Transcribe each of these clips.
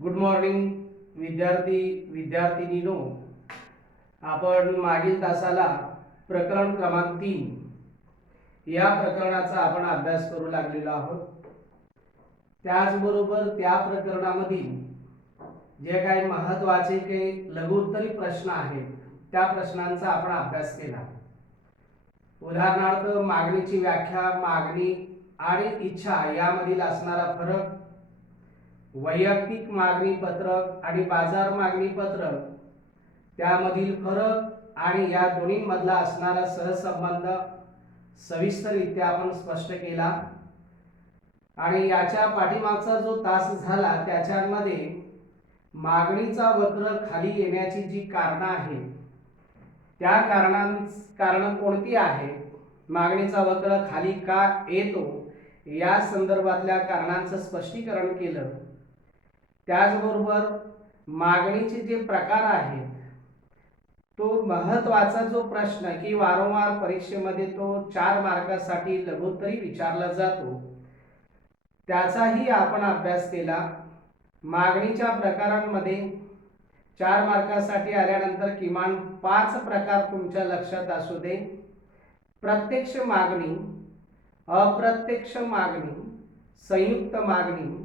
Good morning विद्यार्थी विद्यार्थिनीनो. आपण मागील तासाला प्रकरण क्रमांक 3 या प्रकरणाचा आपण अभ्यास करू लागलेलो आहोत. त्याचबरोबर त्या प्रकरणामधील जे काही महत्त्वाचे काही लघुत्तरी प्रश्न आहेत त्या प्रश्नांचा आपण अभ्यास केला. उदाहरणार्थ मागणीची व्याख्या, मागणी आणि इच्छा यामधील असणारा फरक, वैयक्तिक मागणी पत्रक आणि बाजार मागणी पत्रक त्यामधील फरक आणि या दोन्हीमधला असणारा सहसंबंध सविस्तररित्या आपण स्पष्ट केला. आणि याच्या पाठीमागचा जो तास झाला त्याच्यामध्ये मागणीचा वक्र खाली येण्याची जी कारणं आहेत त्या कारण कोणती आहेत, मागणीचा वक्र खाली का येतो या संदर्भातल्या कारणांचं स्पष्टीकरण केलं. त्याचबरोबर मागणीचे जे प्रकार आहेत तो महत्त्वाचा जो प्रश्न की वारंवार परीक्षेमध्ये तो 4 मार्कासाठी लघुत्तरी विचारला जातो त्याचाही आपण अभ्यास केला. मागणीच्या प्रकारांमध्ये 4 मार्कासाठी आल्यानंतर किमान 5 प्रकार तुमच्या लक्षात असू दे. प्रत्यक्ष मागणी, अप्रत्यक्ष मागणी, संयुक्त मागणी,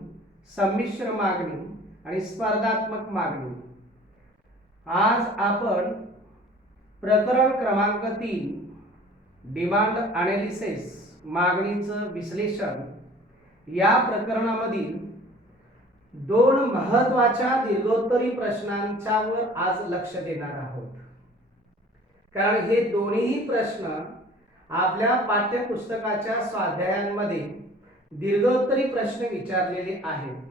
संमिश्र मागणी आणि स्पर्धात्मक मागणी. आज आपण प्रकरण क्रमांक 3 डिमांड ॲनालिसिस, मागणीचं विश्लेषण या प्रकरणामधील 2 महत्त्वाच्या दीर्घोत्तरी प्रश्नांच्यावर आज लक्ष देणार आहोत. कारण हे दोन्ही प्रश्न आपल्या पाठ्यपुस्तकाच्या स्वाध्यायांमध्ये दीर्घोत्तरी प्रश्न विचारलेले आहेत.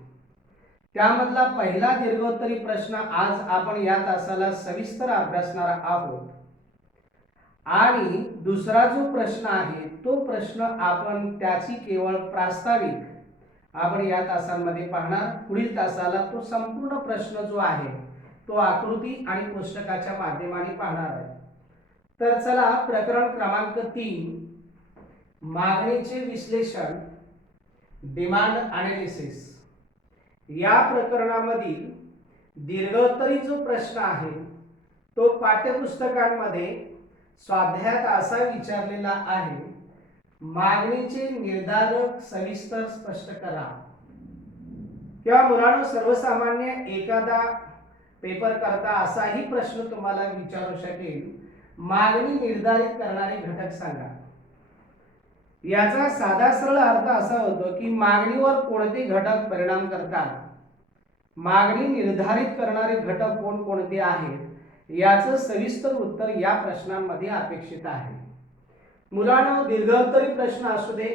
त्यामधला पहिला दीर्घोत्तरी प्रश्न आज आपण या तासाला सविस्तर अभ्यासणार आहोत. आणि दुसरा जो प्रश्न आहे तो प्रश्न आपण त्याची केवळ प्रास्ताविक आपण या तासांमध्ये पाहणार. पुढील तासाला तो संपूर्ण प्रश्न जो आहे तो आकृती आणि पुस्तकाच्या माध्यमाने पाहणार आहे. तर चला प्रकरण क्रमांक 3 मागणीचे विश्लेषण, डिमांड ॲनालिसिस या प्रकरणामधील दीर्घोत्तरी जो प्रश्न आहे तो पाठ्यपुस्तकांमध्ये स्वाध्यायात असा विचारलेला आहे, मागणीचे निर्धारक सविस्तर स्पष्ट करा. किंवा मुलांनो, सर्वसामान्य एखादा पेपर करता असाही प्रश्न तुम्हाला विचारू शकेल, मागणी निर्धारित करणारे घटक सांगा. याचा साधा सरळ अर्थ असा होतो की मागणीवर कोणते घटक परिणाम करतात, मागणी निर्धारित करणारे घटक कोणकोणते आहेत याचं सविस्तर उत्तर या प्रश्नांमध्ये अपेक्षित आहे. मुलांनो, दीर्घोत्तरी प्रश्न असू दे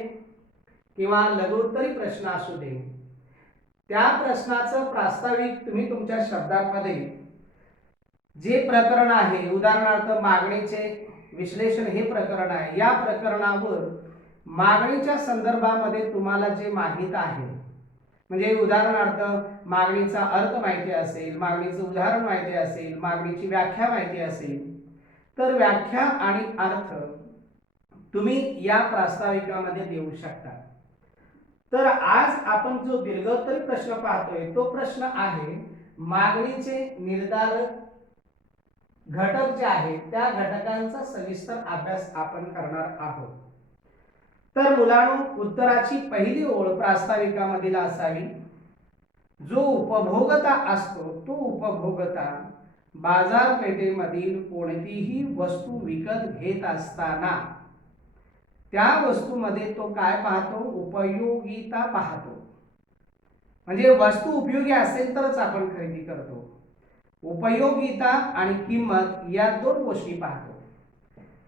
किंवा लघुत्तरी प्रश्न असू दे, त्या प्रश्नाचं प्रास्ताविक तुम्ही तुमच्या शब्दांमध्ये जे प्रकरण आहे, उदाहरणार्थ मागणीचे विश्लेषण हे प्रकरण आहे, या प्रकरणावर मागणीच्या संदर्भामध्ये तुम्हाला जे माहित आहे, म्हणजे उदाहरणार्थ मागणीचा अर्थ माहिती असेल, मागणीचं उदाहरण माहिती असेल, मागणीची व्याख्या माहिती असेल, तर व्याख्या आणि अर्थ तुम्ही या प्रास्ताविकामध्ये देऊ शकता. तर आज आपण जो दीर्घोत्तरी प्रश्न पाहतोय तो प्रश्न आहे, मागणीचे निर्धारक घटक जे आहेत त्या घटकांचा सविस्तर अभ्यास आपण करणार आहोत. तर मुलांनो, उत्तराची पहिली ओळ प्रास्ताविकामधील असावी, जो उपभोगता असतो तो उपभोगता बाजारपेठेमधील कोणतीही वस्तू विकत घेत असताना त्या वस्तूमध्ये तो काय पाहतो, उपयोगिता पाहतो. म्हणजे वस्तू उपयोगी असेल तरच आपण खरेदी करतो. उपयोगिता आणि किंमत या 2 गोष्टी पाहतो.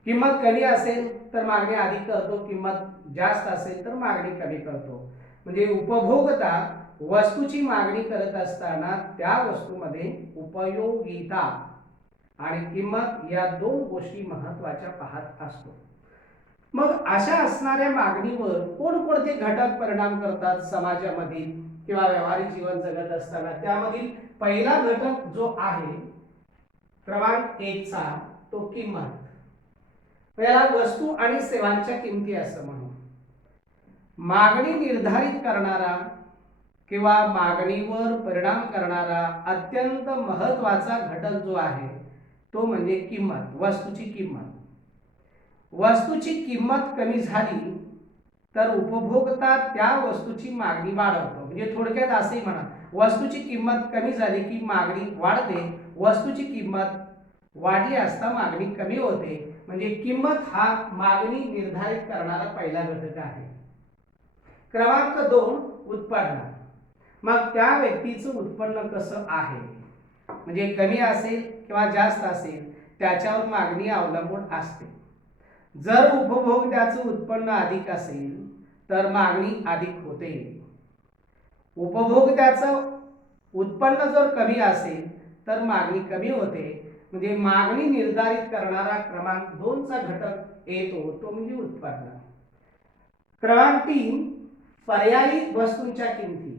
किंमत कमी असेल तर मागणी अधिक करतो, किंमत जास्त असेल तर मागणी कमी करतो. म्हणजे उपभोगता वस्तूची मागणी करत असताना त्या वस्तूमध्ये उपयोगिता आणि किंमत या 2 गोष्टी महत्त्वाच्या पाहत असतो. मग अशा असणाऱ्या मागणीवर कोणकोणते घटक परिणाम करतात समाजामध्ये किंवा व्यावहारिक जीवन जगत असताना, त्यामधील पहिला घटक जो आहे क्रमांक 1 चा तो किंमत. याला वस्तू आणि सेवांच्या किमती असं म्हणू. मागणी निर्धारित करणारा किंवा मागणीवर परिणाम करणारा अत्यंत महत्वाचा घटक जो आहे तो म्हणजे किंमत, वस्तूची किंमत. वस्तूची किंमत कमी झाली तर उपभोक्ता त्या वस्तूची मागणी वाढवतो. म्हणजे थोडक्यात असेही म्हणा, वस्तूची किंमत कमी झाली की मागणी वाढते, वस्तूची किंमत वाढली असता मागणी कमी होते. म्हणजे किंमत हा मागणी निर्धारित करणारा पहिला घटक आहे. क्रमांक 2, उत्पन्न. मग त्या व्यक्तीचं उत्पन्न कसं आहे, म्हणजे कमी असेल किंवा जास्त असेल त्याच्यावर मागणी अवलंबून असते. जर उपभोक्त्याचं उत्पन्न अधिक असेल तर मागणी अधिक होते. उपभोक्त्याचं उत्पन्न जर कमी असेल तर मागणी कमी होते. म्हणजे मागणी निर्धारित करणारा क्रमांक 2 चा घटक येतो तो म्हणजे उत्पन्न. क्रमांक 3, पर्यायी वस्तूंच्या किमती.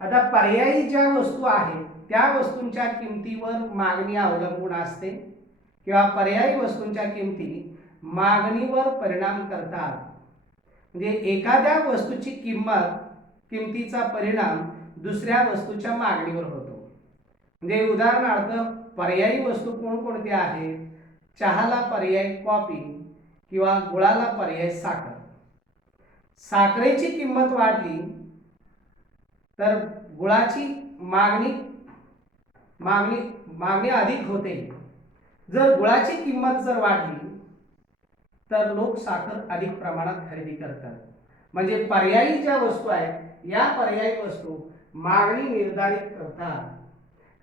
आता पर्यायी ज्या वस्तू आहेत त्या वस्तूंच्या किमतीवर मागणी अवलंबून असते किंवा पर्यायी वस्तूंच्या किमती मागणीवर परिणाम करतात. म्हणजे एखाद्या वस्तूची किमतीचा परिणाम दुसऱ्या वस्तूच्या मागणीवर होतो. म्हणजे उदाहरणार्थ पर्यायी वस्तू कोणकोणत्या आहेत? चहाला पर्याय कॉफी किंवा गुळाला पर्याय साखर. साखरेची किंमत वाढली तर गुळाची मागणी मागणी मागणी अधिक होते. जर गुळाची किंमत जर वाढली तर लोक साखर अधिक प्रमाणात खरेदी करतात. म्हणजे पर्यायी ज्या वस्तू आहेत या पर्यायी वस्तू मागणी निर्धारित करतात.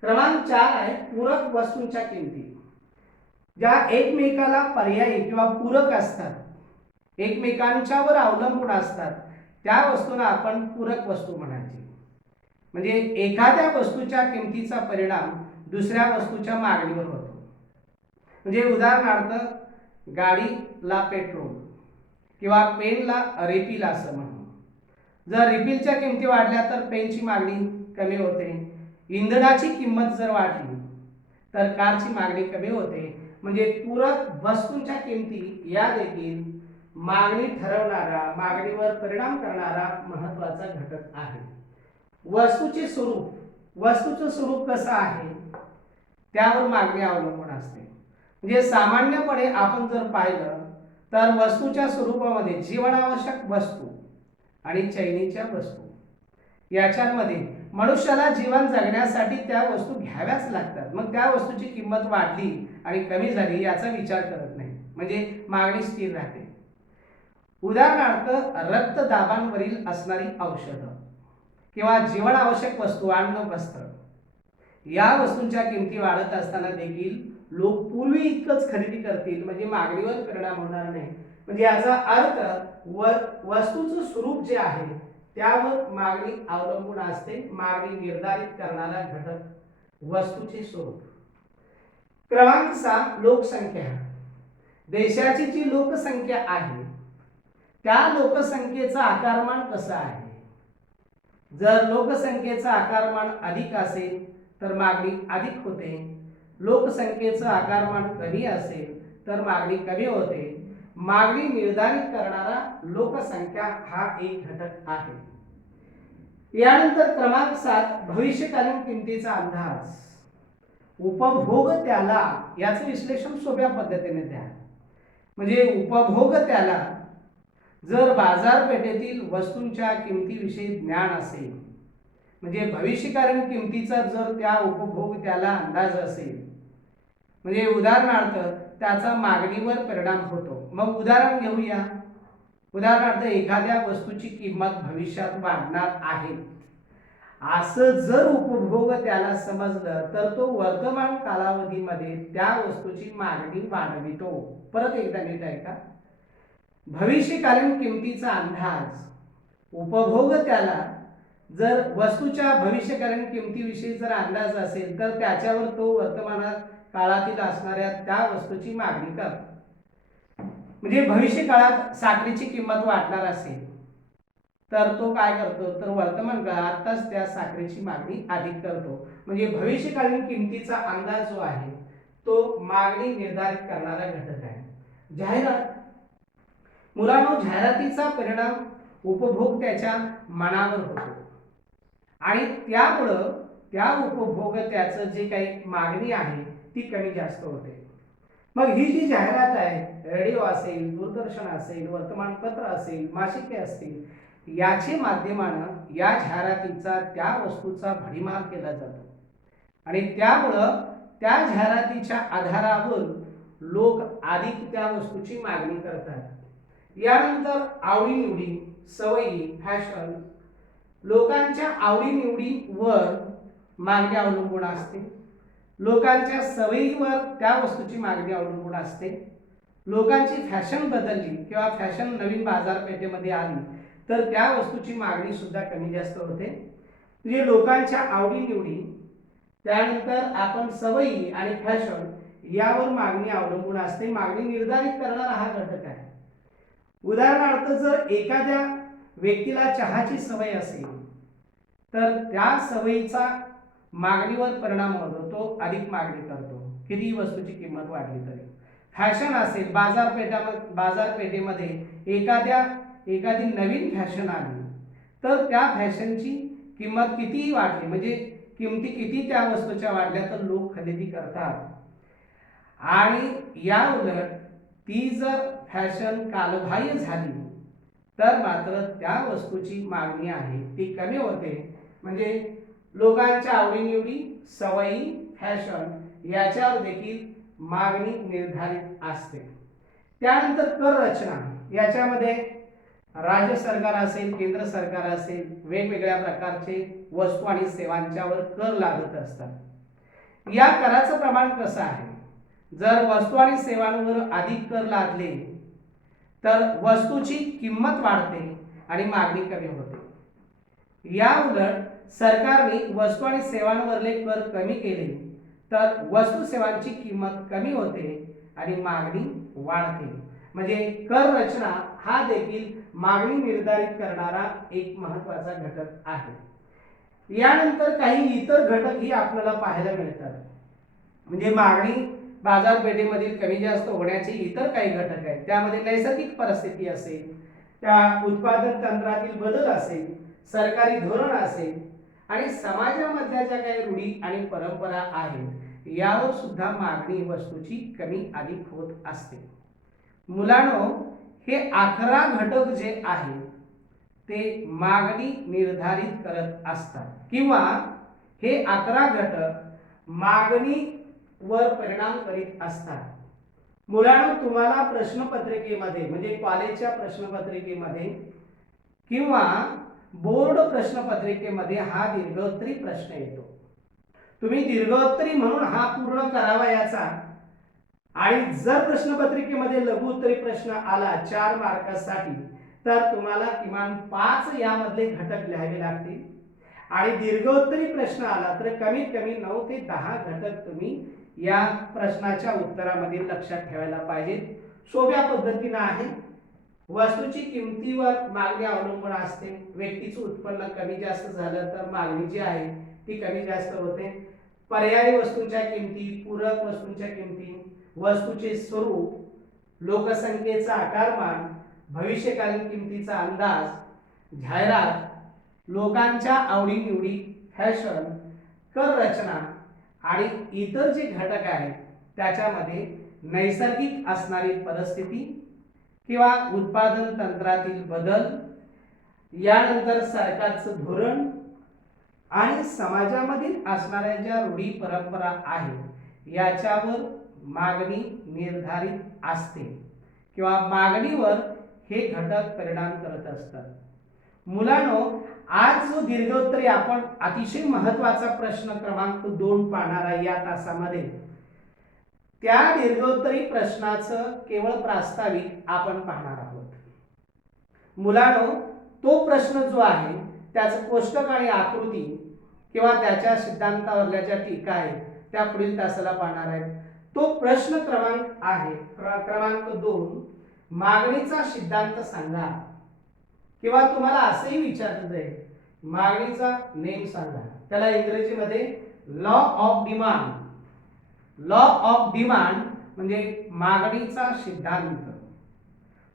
क्रमांक 4 आहे पूरक वस्तूंच्या किमती. ज्या एकमेकाला पर्यायी किंवा पूरक असतात, एकमेकांच्यावर अवलंबून असतात, त्या वस्तूंना आपण पूरक वस्तू म्हणायची. म्हणजे एखाद्या वस्तूच्या किमतीचा परिणाम दुसऱ्या वस्तूच्या मागणीवर होतो. म्हणजे उदाहरणार्थ गाडीला पेट्रोल किंवा पेनला रिफिल असं म्हणू. जर रिफिलच्या किमती वाढल्या तर पेनची मागणी कमी होते. इंधनाची किंमत जर वाढली तर कारची मागणी कमी होते. म्हणजे पूरक वस्तूंच्या किमती या देखील मागणी ठरवणारा, मागणीवर परिणाम करणारा महत्त्वाचा घटक आहे. वस्तूचे स्वरूप, वस्तूचं स्वरूप कसं आहे त्यावर मागणी अवलंबून असते. म्हणजे सामान्यपणे आपण जर पाहिलं तर वस्तूच्या स्वरूपामध्ये जीवनावश्यक वस्तू आणि चैनीच्या वस्तू याच्यामध्ये मनुष्याला जीवन जगण्यासाठी त्या वस्तू घ्याव्याच लागतात. मग त्या वस्तूची किंमत वाढली आणि कमी झाली याचा विचार करत नाही, म्हणजे मागणी स्थिर राहते. उदाहरणार्थ रक्तदाबांवरील असणारी औषधं किंवा जीवनावश्यक वस्तू, अन्न, वस्त्र या वस्तूंच्या किमती वाढत असताना देखील लोक पूर्वी इतकंच खरेदी करतील, म्हणजे मागणीवर परिणाम होणार नाही. म्हणजे याचा अर्थ वस्तूचं स्वरूप जे आहे त्यावर मागणी अवलंबून असते. मागणी निर्धारित करणारा घटक वस्तूचे स्वरूप. क्रमांक 6 लोकसंख्या. देशाची जी लोकसंख्या आहे त्या लोकसंख्येचं आकारमान कसं आहे? जर लोकसंख्येचं आकारमान अधिक असेल तर मागणी अधिक होते. लोकसंख्येचं आकारमान कमी असेल तर मागणी कमी होते. मागणी निर्धारित करणारा लोकसंख्या हा एक घटक आहे. यानंतर क्रमांक 7 भविष्यकालीन किमतीचा अंदाज. उपभोक्त्याला याचं विश्लेषण सोप्या पद्धतीने द्या. म्हणजे उपभोक्त्याला जर बाजारपेठेतील वस्तूंच्या किमतीविषयी ज्ञान असेल, म्हणजे भविष्यकालीन किमतीचा जर त्या उपभोक्त्याला अंदाज असेल, म्हणजे उदाहरणार्थ त्याचा मागणीवर परिणाम होतो. मग उदाहरण घेऊया. उदाहरणार्थ एखाद्या वस्तूची किंमत भविष्यात वाढणार आहे असं जर उपभोक्त्याला समजलं तर तो वर्तमान कालावधीमध्ये त्या वस्तूची मागणी वाढवितो. परत एकदा नीट ऐका. भविष्यकालीन किमतीचा अंदाज उपभोक्त्याला जर वस्तूच्या भविष्यकालीन किमतीविषयी जर अंदाज असेल तर त्याच्यावर तो वर्तमानात काळातील असणाऱ्या त्या वस्तूची मागणी करतो. म्हणजे भविष्य काळात साखरेची किंमत वाढणार असेल तर तो काय करतो, तर वर्तमान काळातच त्या साखरेची मागणी अधिक करतो. म्हणजे भविष्यकालीन किमतीचा अंदाज जो आहे तो मागणी निर्धारित करणारा घटक आहे. जाहिरात. मुलांनो, जाहिरातीचा परिणाम उपभोक्त्याच्या मनावर होतो. आणि त्यामुळं त्या उपभोक्त्याचं जे काही मागणी आहे ती कमी जास्त होते. मग ही जी जाहिरात आहे, रेडिओ असेल, दूरदर्शन असेल, वर्तमानपत्र असेल, मासिके असतील, याचे माध्यमानं या जाहिरातीचा त्या वस्तूचा भडीमार केला जातो आणि त्यामुळं त्या जाहिरातीच्या आधारावर लोक अधिक त्या वस्तूची मागणी करतात. यानंतर आवडीनिवडी, सवयी, फॅशन, लोकांच्या आवडीनिवडीवर मागणी अवलंबून असते. लोकांच्या सवयीवर त्या वस्तूची मागणी अवलंबून असते. लोकांची फॅशन बदलली किंवा फॅशन नवीन बाजारपेठेमध्ये आली तर त्या वस्तूची मागणी सुद्धा कमी जास्त होते. म्हणजे लोकांच्या आवडीनिवडी, त्यानंतर आपण सवयी आणि फॅशन यावर मागणी अवलंबून असते. मागणी निर्धारित करणारा हा घटक आहे. उदाहरणार्थ, जर एखाद्या व्यक्तीला चहाची सवय असेल तर त्या सवयीचा मागणीवर परिणाम होतो, तो अधिक मागणी करतो किती वस्तूची किंमत वाढली तरी. फॅशन असेल, बाजारपेठेमध्ये एखादी नवीन फॅशन आली तर त्या फॅशनची किंमत कितीही वाढली, म्हणजे किमती किती त्या वस्तूच्या वाढल्या तर लोक खरेदी करतात. आणि या उलट ती जर फॅशन कालबाह्य झाली तर मात्र त्या वस्तूची मागणी आहे ती कमी होते. म्हणजे लोकांच्या आवडीनिवडी, सवयी, फॅशन याच्यावर देखील मागणी निर्धारित असते. त्यानंतर कर रचना, याच्यामध्ये राज्य सरकार असेल, केंद्र सरकार असेल, वेगवेगळ्या प्रकारचे वस्तू आणि सेवांच्यावर कर लागत असतात. या कराचं प्रमाण कसं आहे? जर वस्तू आणि सेवांवर अधिक कर लादले तर वस्तूची किंमत वाढते आणि मागणी कमी होते. या उलट सरकारने वस्तू आणि सेवांवरले कर कमी केले तर वस्तू सेवांची किंमत कमी होते आणि मागणी वाढते. म्हणजे कर रचना हा देखील मागणी निर्धारित करणारा एक महत्त्वाचा घटक आहे. यानंतर काही इतर घटकही आपल्याला पाहायला मिळतात. म्हणजे मागणी बाजारपेठेमधील कमी जास्त होण्याचे इतर काही घटक आहेत. त्यामध्ये नैसर्गिक परिस्थिती असेल, त्या उत्पादन तंत्रातील बदल असेल, सरकारी धोरण असेल आणि समाजामधल्या ज्या काही रूढी आणि परंपरा आहेत यावर सुद्धा मागणी वस्तूची कमी अधिक होत असते. मुलांनो, हे 11 घटक जे आहेत ते मागणी निर्धारित करत असतात किंवा हे 11 घटक मागणीवर परिणाम करीत असतात. मुलांनो, तुम्हाला प्रश्नपत्रिकेमध्ये म्हणजे कॉलेजच्या प्रश्नपत्रिकेमध्ये किंवा बोर्ड प्रश्नपत्रिकेमध्ये हा दीर्घोत्तरी प्रश्न येतो. तुम्ही दीर्घोत्तरी म्हणून हा पूर्ण करावा याचा, आणि जर प्रश्नपत्रिकेमध्ये लघुउत्तरी प्रश्न आला 4 मार्कासाठी तर तुम्हाला किमान 5 यामधले घटक लिहावे लागतील आणि दीर्घोत्तरी प्रश्न आला तर कमीत कमी 9 ते 10 घटक तुम्ही या प्रश्नाच्या उत्तरामध्ये लक्षात ठेवायला पाहिजे. सोप्या पद्धतीने आहे. वस्तूची किमतीवर मागणी अवलंबून असते. व्यक्तीचं उत्पन्न कमी जास्त झालं तर मागणी जी आहे ती कमी जास्त होते. पर्यायी वस्तूंच्या किमती, पूरक वस्तूंच्या किमती, वस्तूचे स्वरूप, लोकसंख्येचा आकारमान, भविष्यकालीन किमतीचा अंदाज, जाहिरात, लोकांच्या आवडीनिवडी, फॅशन, कर रचना आणि इतर जे घटक आहेत त्याच्यामध्ये नैसर्गिक असणारी परिस्थिती किंवा उत्पादन तंत्रातील बदल, यानंतर सरकारचं धोरण आणि समाजामधील असणाऱ्या ज्या रूढी परंपरा आहेत याच्यावर मागणी निर्धारित असते किंवा मागणीवर हे घटक परिणाम करत असतात. मुलांनो, आज जो दीर्घोत्तरी आपण अतिशय महत्त्वाचा प्रश्न क्रमांक 2 पाहणार आहे या तासामध्ये, त्या दीर्घोत्तरी प्रश्नाचं केवळ प्रास्ताविक आपण पाहणार आहोत. मुलांनो, तो प्रश्न जो आहे त्याचं कोष्टक आणि आकृती किंवा त्याच्या सिद्धांतावरल्या ज्या टीका आहेत त्या पुढील तासाला पाहणार आहेत. तो प्रश्न क्रमांक आहे क्रमांक 2, मागणीचा सिद्धांत सांगा. किंवा तुम्हाला असंही विचारलं जाईल मागणीचा नेम सांगा. त्याला इंग्रजीमध्ये law of demand, law of demand म्हणजे मागणीचा सिद्धांत.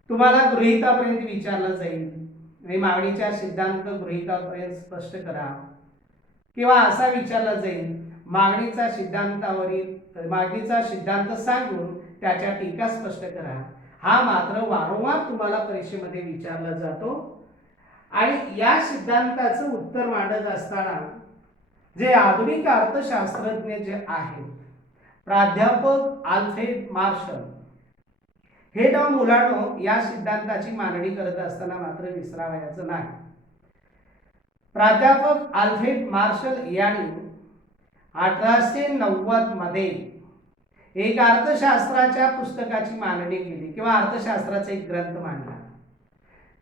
तुम्हाला गृहीतापर्यंत विचारलं जाईल, मागणीच्या सिद्धांत गृहीतापर्यंत स्पष्ट करा. किंवा असा विचारला जाईल मागणीचा सिद्धांत सांगून त्याच्या टीका स्पष्ट करा। हा मात्र वारंवार तुम्हाला परीक्षेमध्ये विचारला जातो आणि या सिद्धांताचं उत्तर मांडत असताना जे आधुनिक अर्थशास्त्रज्ञ जे आहेत प्राध्यापक आल्फ्रेड मार्शल हे नाव मुलांनो या सिद्धांताची मांडणी करत असताना मात्र विसरावयाचं नाही। प्राध्यापक आल्फ्रेड मार्शल यांनी 1890 मध्ये एक अर्थशास्त्राच्या पुस्तकाची मांडणी केली किंवा अर्थशास्त्राचा एक ग्रंथ मांडला।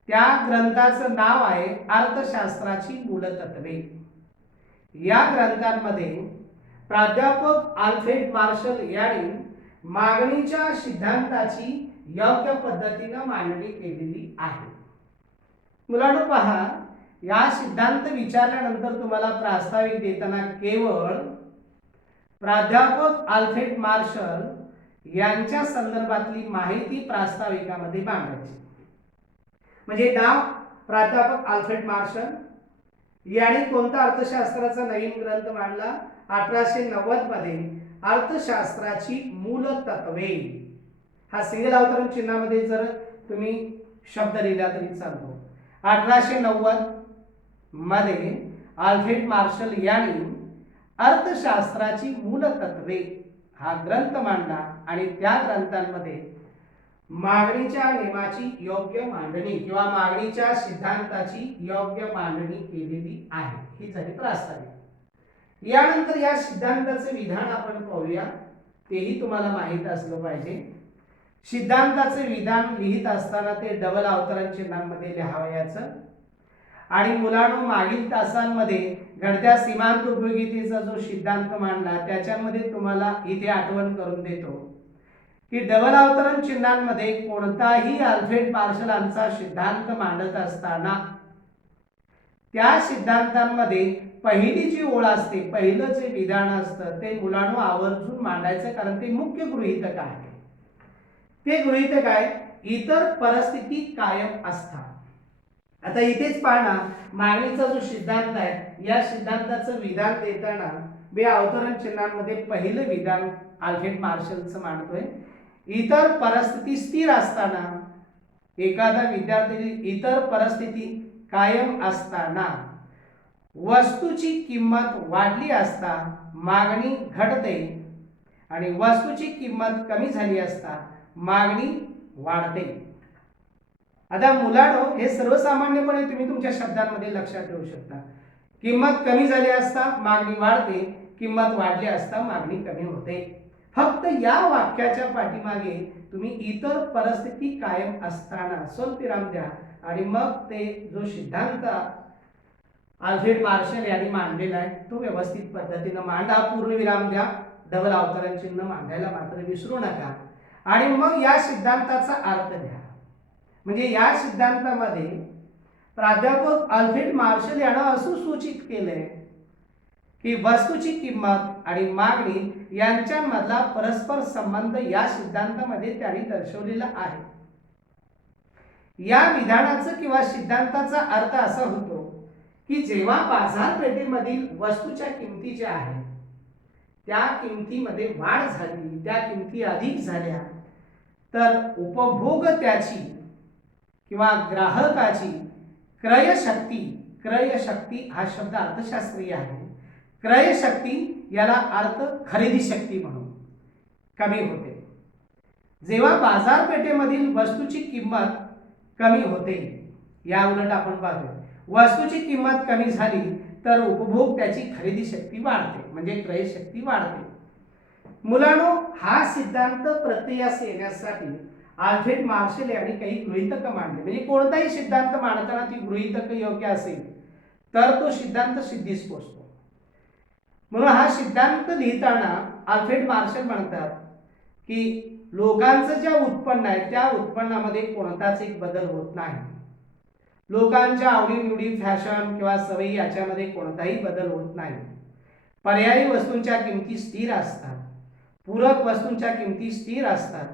त्या ग्रंथाचं नाव आहे अर्थशास्त्राची मूलतत्वे। या ग्रंथांमध्ये प्राध्यापक आल्फ्रेड मार्शल यांनी मागणीच्या सिद्धांताची योग्य पद्धतीने मांडणी केलेली आहे। मुलांनो पहा, या सिद्धांत विचारल्यानंतर तुम्हाला प्रास्ताविक देताना केवळ प्राध्यापक आल्फ्रेड मार्शल यांच्या संदर्भातली माहिती प्रास्ताविकामध्ये मांडायची। म्हणजे नाव प्राध्यापक आल्फ्रेड मार्शल यांनी कोणता अर्थशास्त्राचा नवीन ग्रंथ मांडला 1890 मध्ये अर्थशास्त्राची मूलतत्वे। हा सिंगल अवतरण चिन्हामध्ये जर तुम्ही शब्द लिहिला तरी चालतो। 1890 मध्ये आल्फ्रेड मार्शल यांनी अर्थशास्त्राची मूलतत्वे हा ग्रंथ मांडला आणि त्या ग्रंथांमध्ये मागणीच्या नियमाची योग्य मांडणी किंवा मागणीच्या सिद्धांताची योग्य मांडणी केलेली आहे। ही झाली प्रास्ताविक। यानंतर या सिद्धांताचे विधान आपण पाहूया, तेही तुम्हाला माहित असलं पाहिजे। सिद्धांताचे विधान लिहित असताना ते डबल अवतरण चिन्हांमध्ये लिहावयाचं आणि मुलांनो मागील तासांमध्ये घडत्या सीमांत उपयोगितेचा जो सिद्धांत मांडला त्याच्यामध्ये तुम्हाला इथे आठवण करून देतो की डबल अवतरण चिन्हांमध्ये कोणताही आल्फ्रेड मार्शलांचा सिद्धांत मांडत असताना त्या सिद्धांतांमध्ये पहिली जी ओळ असते, पहिलं जे विधान असतं ते मुलांनो आवर्जून मांडायचं, कारण ते मुख्य गृहीतक आहे। ते गृहीतक आहे इतर परिस्थिती कायम असतात। आता इथेच पाहना, मागणीचा जो सिद्धांत आहे या सिद्धांताचं विधान देताना बे अवतरण चिन्हांमध्ये पहिलं विधान आल्फ्रेड मार्शलचं मांडतोय, इतर परिस्थिती स्थिर असताना एखादा विद्यार्थी इतर परिस्थिती कायम असताना वस्तूची किंमत वाढली असता मागणी घटते आणि वस्तूची किंमत कमी झाली असता मागणी वाढते। आता मुलांनो हे सर्वसामान्यपणे तुम्ही तुमच्या शब्दांमध्ये लक्षात ठेवू शकता। किंमत कमी झाली असता मागणी वाढते, किंमत वाढली असता मागणी कमी होते। फक्त या वाक्याच्या पाठीमागे तुम्ही इतर परिस्थिती कायम असताना स्वल्पविराम द्या आणि मग ते जो सिद्धांत आल्फ्रेड मार्शल यांनी मांडलेला आहे तो व्यवस्थित पद्धतीने मांडा, पूर्णविराम द्या, डबल अवतरण चिन्ह मांडायला मात्र विसरू नका आणि मग या सिद्धांताचा अर्थ द्या। म्हणजे या सिद्धांतामध्ये प्राध्यापक आल्फ्रेड मार्शल यांना असं सूचित केलंय की वस्तूची किंमत आणि मागणी यांच्यामधला परस्पर संबंध या सिद्धांतामध्ये त्यांनी दर्शवलेला आहे। या विधानाचं किंवा सिद्धांताचा अर्थ असा होतो की जेव्हा बाजारपेठेमधील वस्तूच्या किमती ज्या आहेत त्या किमतीमध्ये वाढ झाली, त्या किमती अधिक झाल्या, तर उपभोक्त्याची किंवा ग्राहकाची क्रयशक्ती हा शब्द अर्थशास्त्रीय आहे, क्रयशक्ती याला अर्थ खरेदी शक्ती म्हणून कमी होते। जेव्हा बाजारपेठेमधील वस्तूची किंमत कमी होते, या उलट आपण पाहतो वस्तूची किंमत कमी झाली तर उपभोक्त्याची खरेदी शक्ती वाढते, म्हणजे क्रयशक्ती वाढते। मुलांनो हा सिद्धांत प्रत्ययास येण्यासाठी आल्फ्रेड मार्शल यांनी काही गृहीतक मांडले। म्हणजे कोणताही सिद्धांत मांडताना ती गृहीतक योग्य असेल तर तो सिद्धांत सिद्धीस पोहोचतो। म्हणून हा सिद्धांत लिहिताना आल्फ्रेड मार्शल म्हणतात की लोकांचं जे उत्पन्न आहे त्या उत्पन्नामध्ये कोणताच एक बदल होत नाही। लोकांच्या आवडीनिवडी, फॅशन किंवा सवयी याच्यामध्ये कोणताही बदल होत नाही। पर्यायी वस्तूंच्या किमती स्थिर असतात, पूरक वस्तूंच्या किमती स्थिर असतात।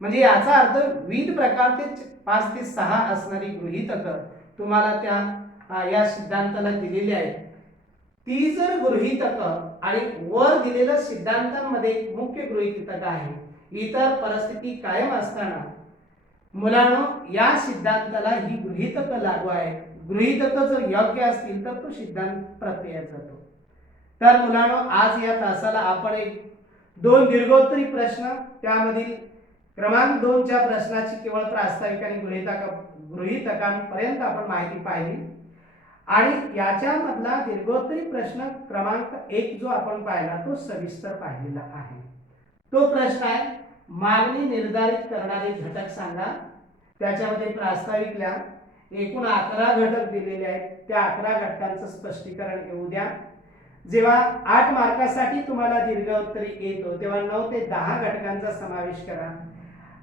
म्हणजे याचा अर्थ विविध प्रकारचे 5 ते 6 असणारी गृहीतक तुम्हाला त्या या सिद्धांताला दिलेली आहेत। ती जर गृहीतक आणि वर दिलेल्या सिद्धांतांमध्ये मुख्य गृहीतक आहे, इतर परिस्थिती कायम असताना मुलांनो या सिद्धांताला ही गृहीतक लागू आहे. गृहीतक जर योग्य असतील तर तो सिद्धांत प्रत्ययात जातो. तर मुलांनो आज या तासाला आपण एक 2 दीर्घोत्तरी प्रश्न, त्यामधील क्रमांक 2 च्या प्रश्नाची केवळ प्रास्ताविक आणि गृहीतकांपर्यंत आपण माहिती पाहिली आणि याच्यामधला दीर्घोत्तरी प्रश्न क्रमांक 1 जो आपण पाहिला तो सविस्तर पाहिलेला आहे. तो प्रश्न आहे मागणी निर्धारित करणारे घटक सांगा. त्याच्यामध्ये प्रास्ताविक लिहा. एकूण 11 घटक दिलेले आहेत. त्या 11 घटकांचं स्पष्टीकरण येऊ द्या. जेव्हा 8 मार्कासाठी तुम्हाला दीर्घोत्तरी येतो तेव्हा 9 ते 10 घटकांचा समावेश करा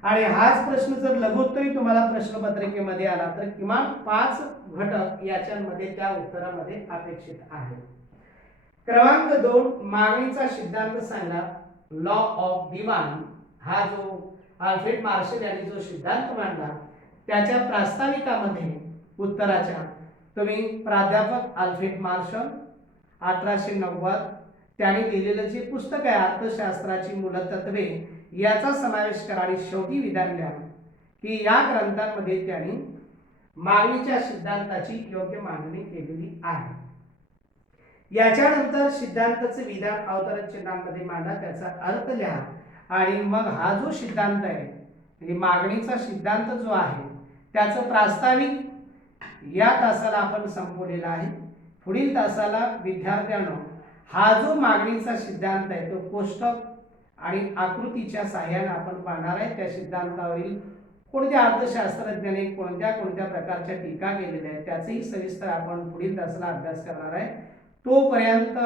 आणि हाच प्रश्न जर लघुत्तरी तुम्हाला प्रश्नपत्रिकेमध्ये आला तर किमान 5 घटक याच्यामध्ये त्या उत्तरामध्ये अपेक्षित आहे. क्रमांक 2 मागणीचा सिद्धांत सांगा. लॉ ऑफ डिमांड हा जो अल्फ्रेड मार्शल यांनी जो सिद्धांत मांडला त्याच्या प्रास्ताविकामध्ये उत्तराच्या तुम्ही प्राध्यापक अल्फ्रेड मार्शल 1890 त्यांनी दिलेलं जे पुस्तक आहे अर्थशास्त्राची मूलतत्वे याचा समावेश करा आणि शेवटी विधान लिहा की या ग्रंथांमध्ये त्यांनी मागणीच्या सिद्धांताची योग्य मांडणी केलेली आहे. याच्यानंतर सिद्धांताचे विधान अवतरण चिन्हांमध्ये मांडा, त्याचा अर्थ लिहा आणि मग हा जो सिद्धांत आहे म्हणजे मागणीचा सिद्धांत जो आहे त्याचं प्रास्ताविक या तासाला आपण संपवलेला आहे. पुढील तासाला विद्यार्थ्यांनो हा जो मागणीचा सिद्धांत आहे तो कोष्टक आणि आकृतीच्या सहाय्याने आपण पाहणार आहे. त्या सिद्धांतावरील कोणत्या अर्थशास्त्रज्ञाने कोणत्या प्रकारच्या टीका केलेल्या आहेत त्याचाही सविस्तर आपण पुढील तासाला अभ्यास करणार आहे. तोपर्यंत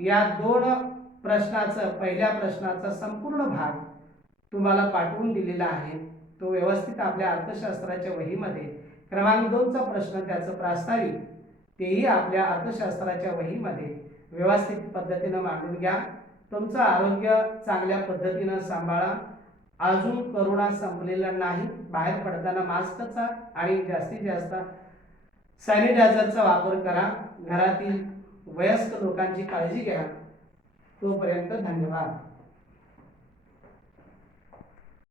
या 2 प्रश्नाचं पहिल्या प्रश्नाचा संपूर्ण भाग तुम्हाला पाठवून दिलेला आहे. तो व्यवस्थित आपल्या अर्थशास्त्राच्या वहीमध्ये क्रमांक 2 चा प्रश्न त्याचं प्रास्ताविक तेही आपल्या अर्थशास्त्राच्या वहीमध्ये व्यवस्थित पद्धतीने मांडून घ्या. तुमचं आरोग्य चांगल्या पद्धतीने सांभाळा. अजून कोरोना संपलेला नाही. बाहेर पडताना मास्कचा आणि जास्तीत जास्त सॅनिटायझरचा वापर करा. घरातील वयस्क लोकांची काळजी घ्या. तोपर्यंत धन्यवाद.